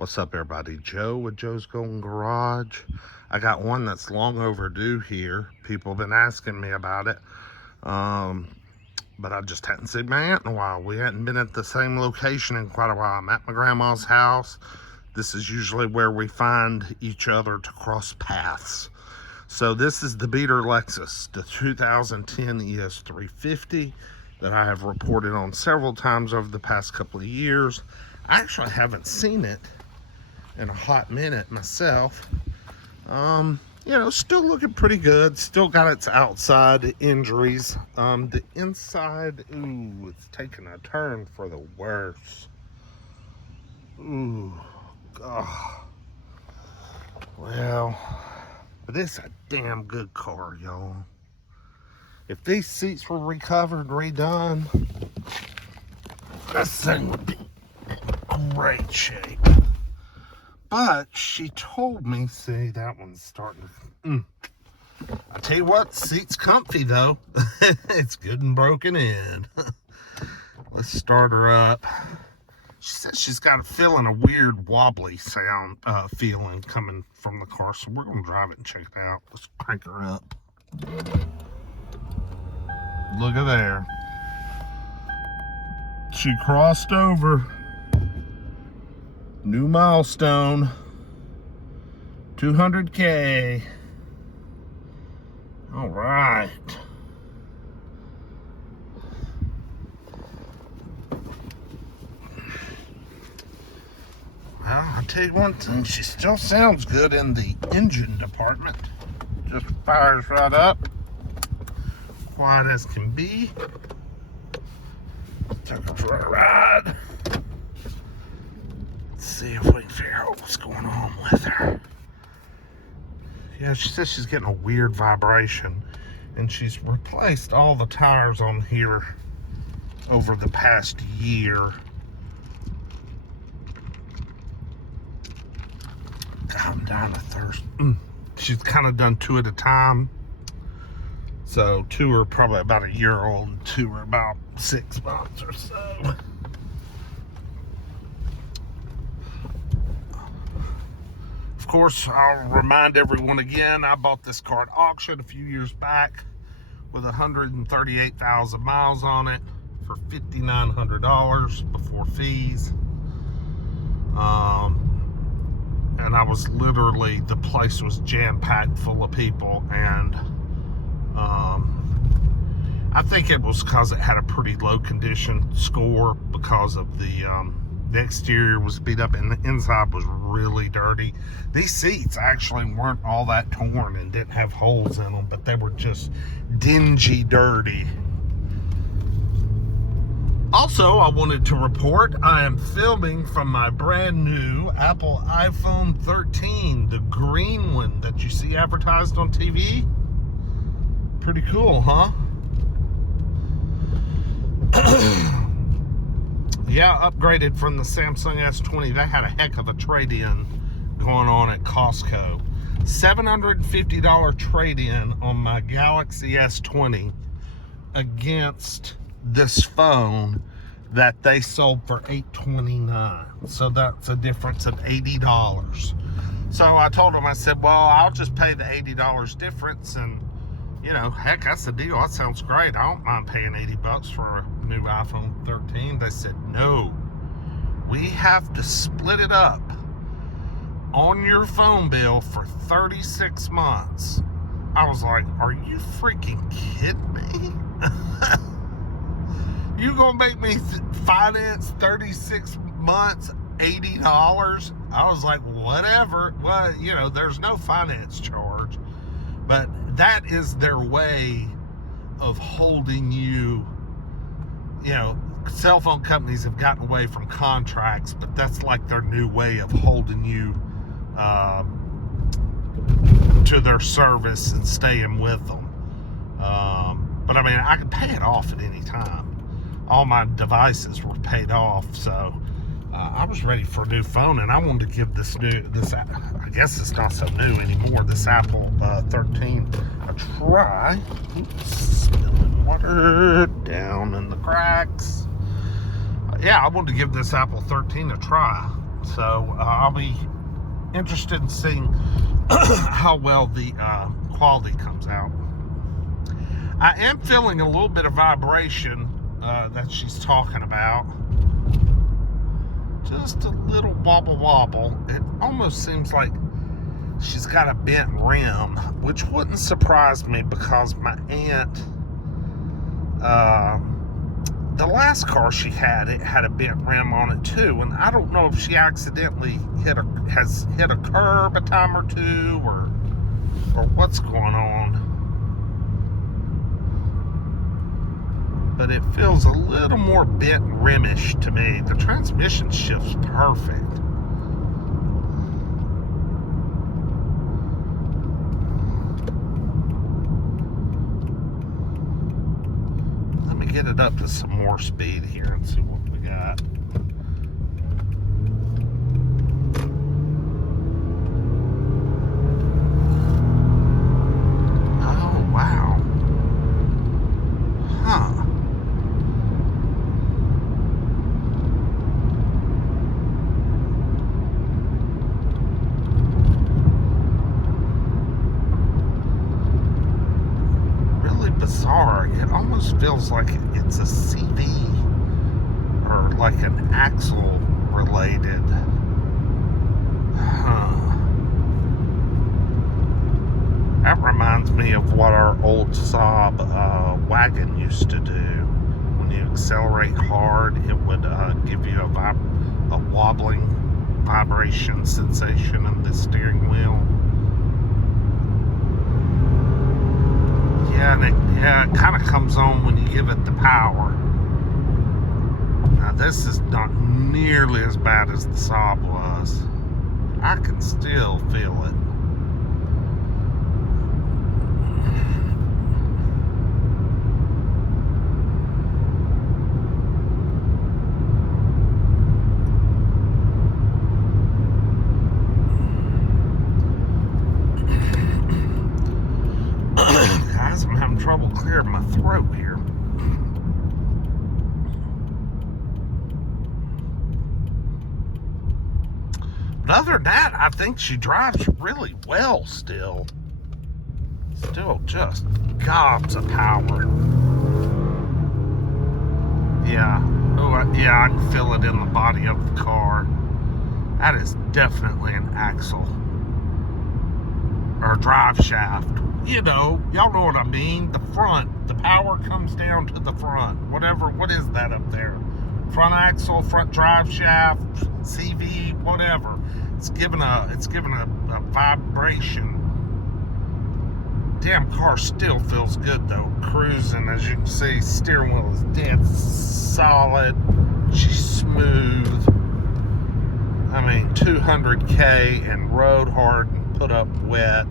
What's up, everybody? Joe with Joe's Golden Garage. I got one that's long overdue here. People have been asking me about it, but I just hadn't seen my aunt in a while. We hadn't been at the same location in quite a while. I'm at my grandma's house. This is usually where we find each other to cross paths. So this is the beater Lexus, the 2010 ES350 that I have reported on several times over the past couple of years. I actually haven't seen it in a hot minute myself. Still looking pretty good. Still got its outside injuries. The inside, it's taking a turn for the worse. God. Well, but it's a damn good car, y'all. If these seats were recovered, redone, this thing would be in great shape. But she told me, see, that one's starting to, I tell you what, seat's comfy though. It's good and broken in. Let's start her up. She says she's got a weird wobbly sound, feeling coming from the car. So we're gonna drive it and check it out. Let's crank her up. Look at there. She crossed over. New milestone, 200K. All right. Well, I'll tell you one thing, she still sounds good in the engine department. Just fires right up, quiet as can be. Took her for a ride. See if we can figure out what's going on with her. Yeah, she says she's getting a weird vibration, and she's replaced all the tires on here over the past year. God, I'm dying of thirst. She's kind of done 2 at a time. So 2 are probably about a year old, 2 are about 6 months or so. Of course, I'll remind everyone again, I bought this car at auction a few years back with 138,000 miles on it for $5,900 before fees. And I was literally, the place was jam-packed full of people, and I think it was because it had a pretty low condition score because of the exterior was beat up and the inside was really dirty. These seats actually weren't all that torn and didn't have holes in them, but they were just dingy dirty. Also, I wanted to report I am filming from my brand new Apple iPhone 13, the green one that you see advertised on TV. Pretty cool, huh? Yeah, upgraded from the Samsung S20. They had a heck of a trade-in going on at Costco. $750 trade-in on my Galaxy S20 against this phone that they sold for $829. So that's a difference of $80. So I told them, I said, well, I'll just pay the $80 difference, and heck, that's the deal. That sounds great. I don't mind paying $80 for a new iPhone 13. They said, no, we have to split it up on your phone bill for 36 months. I was like, are you freaking kidding me? You gonna make me finance 36 months, $80? I was like, whatever. Well, there's no finance charge. But that is their way of holding you. Cell phone companies have gotten away from contracts, but that's like their new way of holding you to their service and staying with them. But I mean, I could pay it off at any time. All my devices were paid off, so I was ready for a new phone, and I wanted to give this I guess it's not so new anymore, this Apple 13 a try. Oops, spilling water down in the cracks. Yeah, I wanted to give this Apple 13 a try. So I'll be interested in seeing how well the quality comes out. I am feeling a little bit of vibration that she's talking about. Just a little wobble. It almost seems like she's got a bent rim, which wouldn't surprise me because my aunt, the last car she had, it had a bent rim on it too, and I don't know if she accidentally has hit a curb a time or two, or what's going on. But it feels a little more bent rimish to me. The transmission shift's perfect. Let me get it up to some more speed here and see what we got. Oh, wow. Huh. Bizarre. It almost feels like it's a CV or like an axle related. That reminds me of what our old Saab wagon used to do. When you accelerate hard, it would give you a wobbling vibration sensation in the steering wheel. Yeah, it kind of comes on when you give it the power. Now this is not nearly as bad as the Saab was. I can still feel it. I'm having trouble clearing my throat here. But other than that, I think she drives really well still. Still just gobs of power. Yeah. Yeah, I can feel it in the body of the car. That is definitely an axle. Or drive shaft. You know, y'all know what I mean. The front, the power comes down to the front. What is that up there? Front axle, front drive shaft, CV, whatever. It's given a vibration. Damn car still feels good though. Cruising, as you can see, steering wheel is dead solid. She's smooth. I mean, 200K and road hard and put up wet.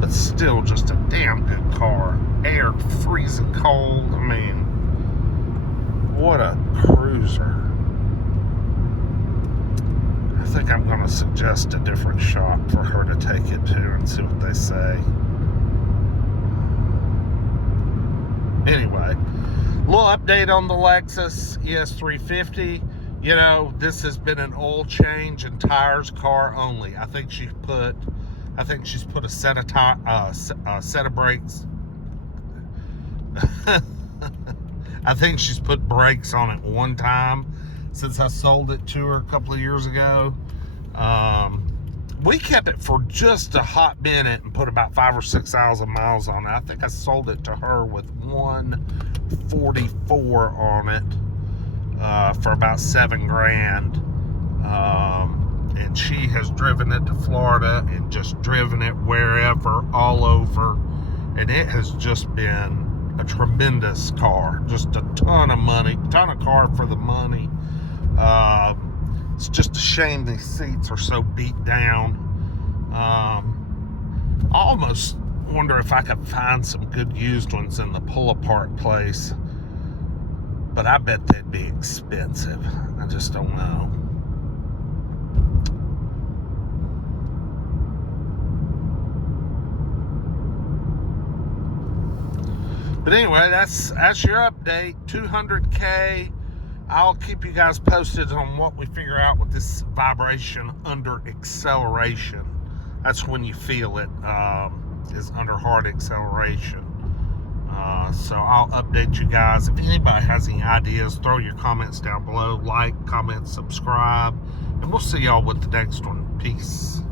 But still just a damn good car. Air freezing cold. I mean, what a cruiser. I think I'm going to suggest a different shop for her to take it to and see what they say. Anyway, a little update on the Lexus ES350. You know, this has been an oil change and tires, car only. I think she's put a set of brakes. I think she's put brakes on it one time since I sold it to her a couple of years ago. We kept it for just a hot minute and put about 5,000 or 6,000 miles on it. I think I sold it to her with 144 on it for about $7,000. And she has driven it to Florida and just driven it wherever, all over. And it has just been a tremendous car. Just a ton of money, ton of car for the money. It's just a shame these seats are so beat down. I almost wonder if I could find some good used ones in the pull-apart place. But I bet they'd be expensive. I just don't know. But anyway, that's your update. 200K. I'll keep you guys posted on what we figure out with this vibration under acceleration. That's when you feel it, is under hard acceleration. So I'll update you guys. If anybody has any ideas, throw your comments down below. Like, comment, subscribe. And we'll see y'all with the next one. Peace.